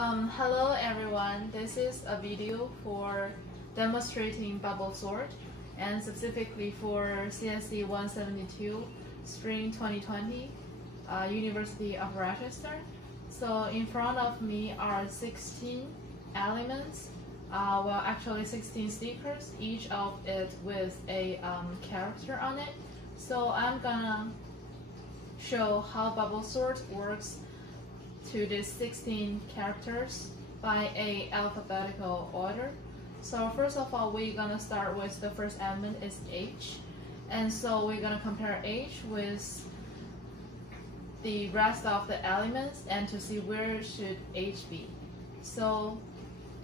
Hello everyone, this is a video for demonstrating bubble sort and specifically for CSC172 Spring2020, University of Rochester. So in front of me are 16 elements, well actually 16 stickers, each of it with a character on it. So I'm gonna show how bubble sort works to these 16 characters by a alphabetical order. So first of all, we're gonna start with the first element is H, and so we're gonna compare H with the rest of the elements and to see where should H be. So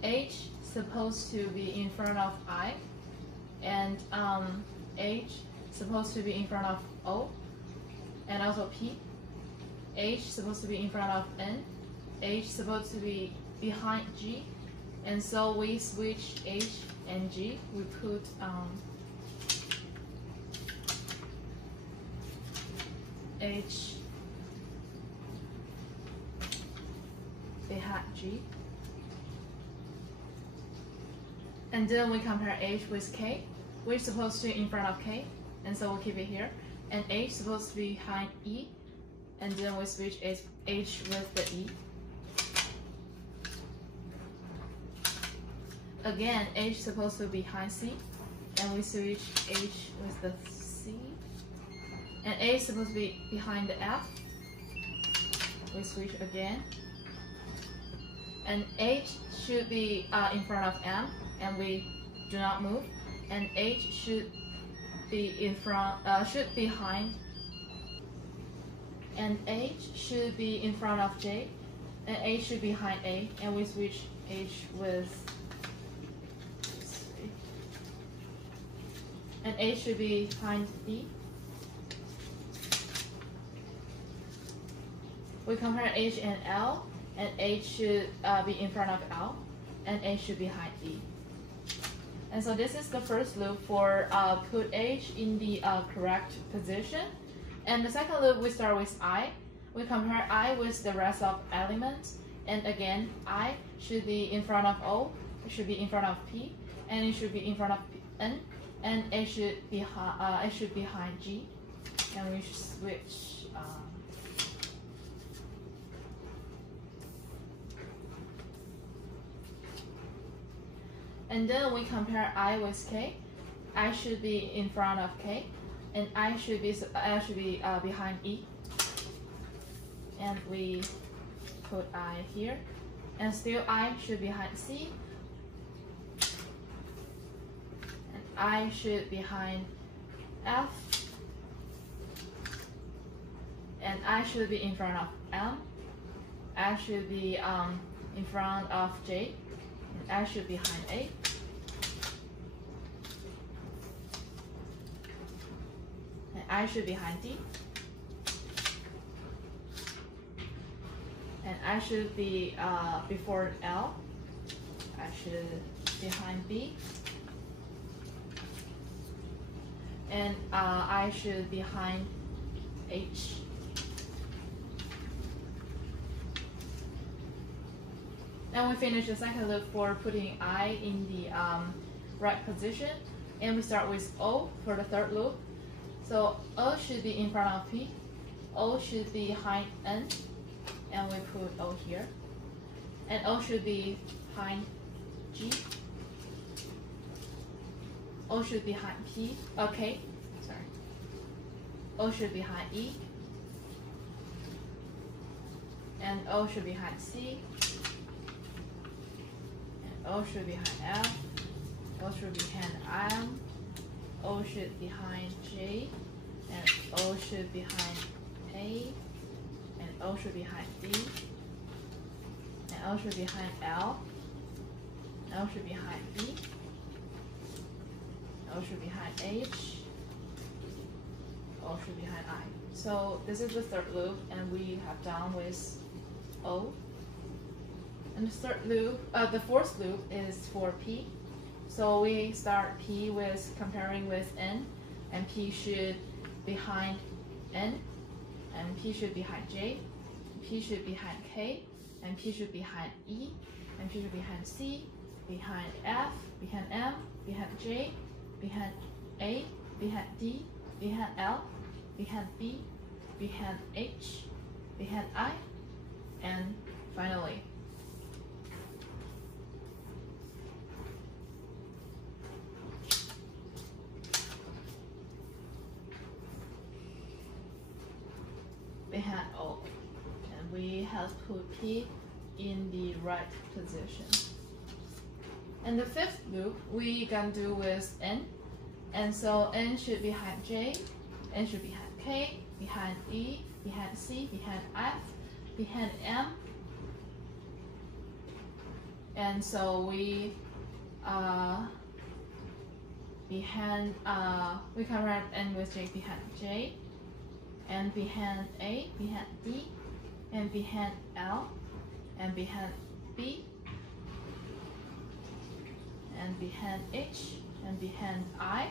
H supposed to be in front of I, and H supposed to be in front of O, and also P. H supposed to be in front of N, H supposed to be behind G, and so we switch H and G. We put H behind G, and then we compare H with K, which is supposed to be in front of K, and so we'll keep it here, and H supposed to be behind E, and then we switch H with the E. Again, H supposed to be behind C, and we switch H with the C. And H supposed to be behind the F. We switch again. And H should be in front of M, and we do not move. And H should be in front, behind. And H should be in front of J, and H should be behind A, and we switch H with, and H should be behind B. We compare H and L, and H should be in front of L, and H should be behind E. And so this is the first loop for put H in the correct position. And the second loop, we start with I. We compare I with the rest of elements. And again, I should be in front of O, it should be in front of P, and it should be in front of N, and it should be behind G. And we switch. And then we compare I with K. I should be in front of K, and I should be behind E, and we put I here, and still I should be behind C, and I should be behind F, and I should be in front of M, I should be in front of J, and I should be behind A. I should be behind D, and I should be before L, I should be behind B, and I should be behind H. And we finish the second loop for putting I in the right position, and we start with O for the third loop. So O should be in front of P, O should be behind N, and we put O here, and O should be behind G, O should be behind P, K, sorry, O should be behind E, and O should be behind C, and O should be behind F, O should be behind M, O should be behind J, and O should be behind A, and O should be behind D, and O should be behind L, and O should be behind B, O should be behind H, O should be behind I. So this is the third loop, and we have done with O. And the third loop, the fourth loop is for P. So we start P with comparing with N, and P should be behind N, and P should be behind J, P should be behind K, and P should be behind E, and P should be behind C, behind F, behind M, behind J, behind A, behind D, behind L, behind B, behind H, behind I, and finally behind O. And we have put P in the right position. And the fifth loop we gonna do with N. And so N should be behind J, N should be behind K, behind E, behind C, behind F, behind M. And so we we can write N with J behind J, and behind A, behind D, and behind L, and behind B, and behind H, and behind I,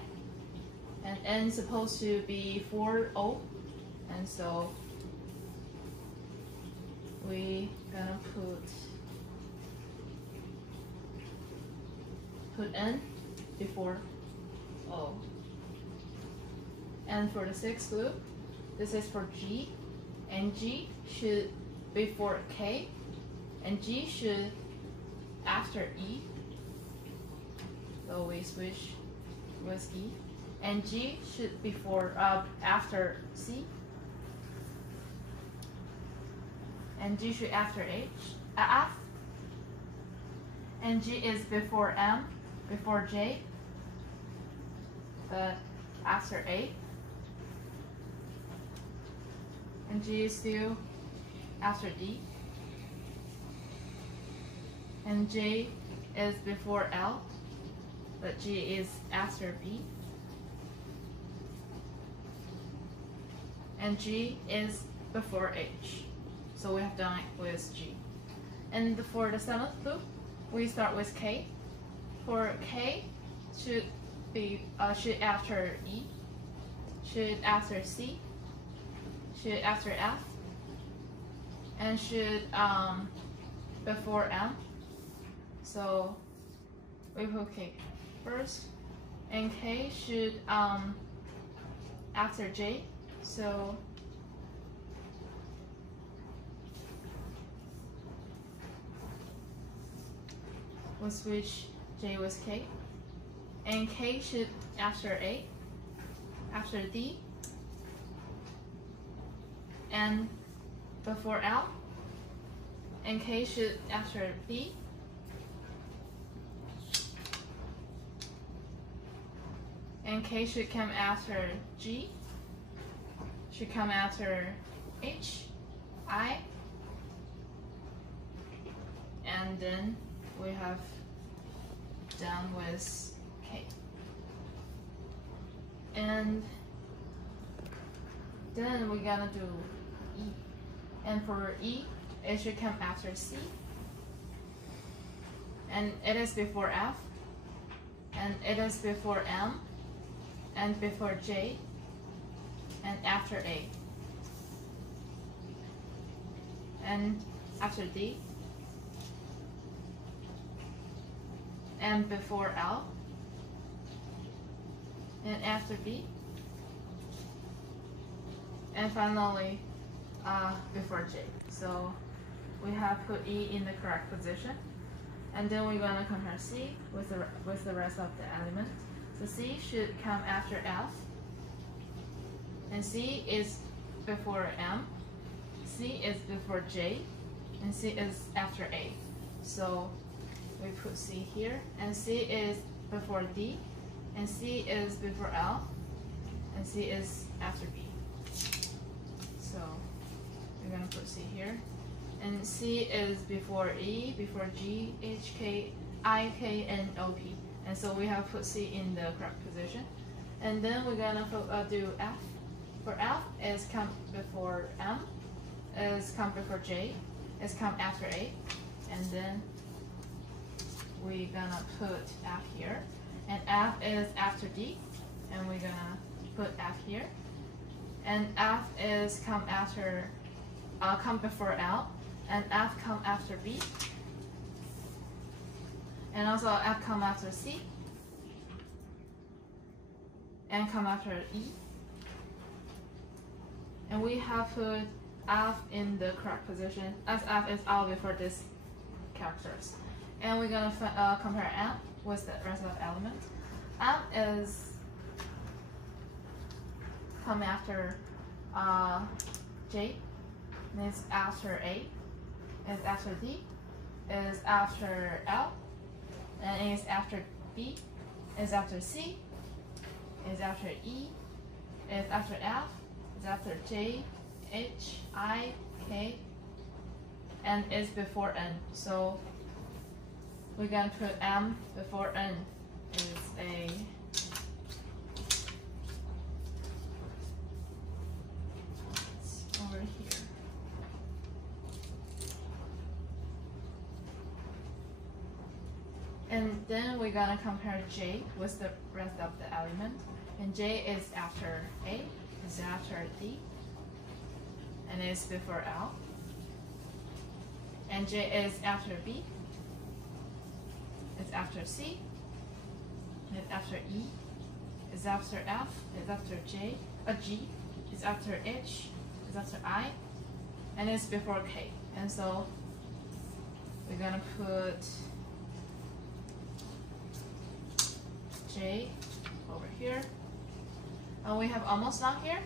and N supposed to be 4O, and so we gonna put N before O. And for the sixth loop, this is for G, and G should before K, and G should after E. So we switch with E, and G should before after C, and G should after F, and G is before M, before J, but after A, and G is still after D, and J is before L, but G is after B, and G is before H. So we have done it with G. And for the seventh loop, we start with K. For K, should after E, should after C, should after F, and should before M. So we put K first, and K should after J. So we'll switch J with K, and K should after A, after D, and before L, and K should after B, and K should come after G, should come after H, I, and then we have done with K. And then we're gonna do E. And for E, it should come after C, and it is before F, and it is before M, and before J, and after A, and after D, and before L, and after B, and finally before J. So we have put E in the correct position, and then we're gonna compare C with the rest of the elements. So C should come after F, and C is before M, C is before J, and C is after A. So we put C here, and C is before D, and C is before L, and C is after B. So we're gonna put C here, and C is before E, before G, H, K, I, K, and O, P. And so we have put C in the correct position. And then we're gonna do F. For F is come before M, is come before J, is come after A, and then we're gonna put F here, and F is after D, and we're gonna put F here, and F is come before L, and F come after B, and also F come after C, and come after E. And we have put F in the correct position, as F is all before these characters. And we're gonna compare M with the rest of the element. M is come after J, and it's after A, is after D, is after L, and is after B, is after C, is after E, is after F, is after J, H, I, K, and is before N. So we're going to put M before N is a over here. And then we're gonna compare J with the rest of the element. And J is after A, is after D, and is before L. And J is after B, it's after C, it's after E, it's after F, it's after G, it's after H, it's after I, and it's before K. And so we're gonna put J over here. And we have almost done here.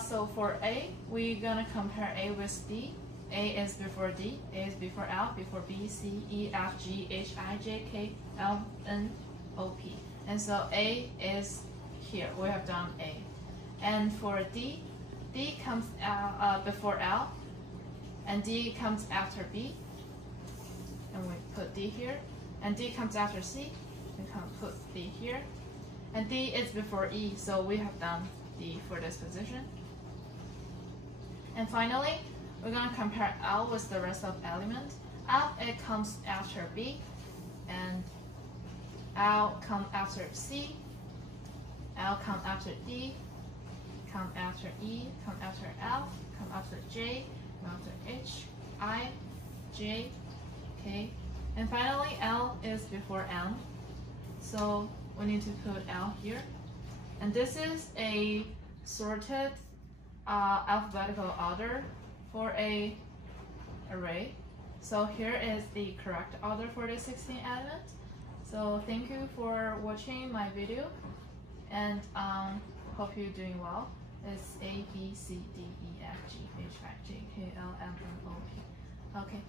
So for A, we're gonna compare A with D. A is before D, A is before L, before B, C, E, F, G, H, I, J, K, L, N, O, P. And so A is here, we have done A. And for D, D comes before L, and D comes after B, and we put D here. And D comes after C, we can put D here. And D is before E, so we have done D for this position. And finally, we're going to compare L with the rest of element. L, it comes after B, and L comes after C, L comes after D, come after E, come after F, come after J, come after H, I, J, K, and finally L is before M. So we need to put L here. And this is a sorted alphabetical order for a array. So here is the correct order for the 16 elements. So thank you for watching my video, and hope you're doing well. It's A, B, C, D, E, F, G, H, I, J, K, L, M, N, O, P. Okay.